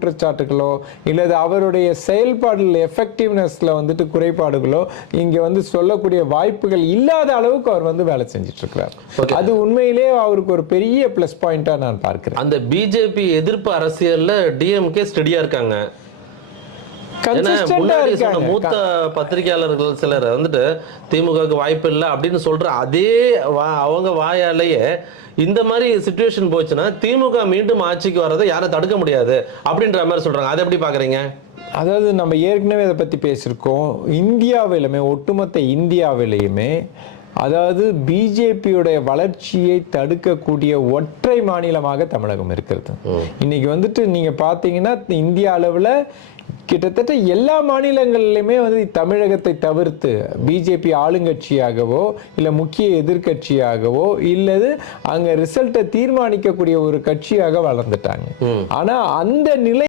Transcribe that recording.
குற்றச்சாட்டுகளோ இல்லது அவருடைய செயல்பாடுல எஃபெக்டிவ்னஸ்ல வந்துட்டு குறைபாடுகளோ இங்க வந்து சொல்லக்கூடிய வாய்ப்புகள் இல்லாத அளவுக்கு அவர் வந்து வேலை செஞ்சுட்டு இருக்கிறார். அது உண்மையிலேயே அவருக்கு ஒரு பெரிய பிளஸ் பாயிண்டா நான் பார்க்கிறேன். அந்த பிஜேபி எதிர்ப்பு அரசியல்ல டிஎம்கே ஸ்டெடியா இருக்காங்க. மூத்த பத்திரிகையாளர்கள் சிலர் வந்துட்டு திமுகவுக்கு வாய்ப்பு இல்லை அப்படின்னு சொல்ற அதே அவங்க வாயாலேயே இந்த மாதிரி சிச்சுவேஷன் போச்சுன்னா திமுக மீண்டும் ஆட்சிக்கு வர்றதை யாரும் தடுக்க முடியாது அப்படின்ற மாதிரி சொல்றாங்க. அதை எப்படி பாக்குறீங்க? அதாவது நம்ம ஏற்கனவே அதை பத்தி பேசியிருக்கோம். இந்தியாவிலுமே ஒட்டுமொத்த இந்தியாவிலையுமே அதாவது பிஜேபியுடைய வளர்ச்சியை தடுக்கக்கூடிய ஒற்றை மாநிலமாக தமிழகம் இருக்கிறது. இன்னைக்கு வந்துட்டு நீங்க பாத்தீங்கன்னா இந்திய அளவுல கிட்டத்தட்ட எல்லா மாநிலங்களிலுமே வந்து தமிழகத்தை தவிர்த்து பிஜேபி ஆளுங்கட்சியாகவோ இல்ல முக்கிய எதிர்கட்சியாகவோ இல்லது அங்க ரிசல்ட்டை தீர்மானிக்கக்கூடிய ஒரு கட்சியாக வளர்ந்துட்டாங்க. ஆனா அந்த நிலை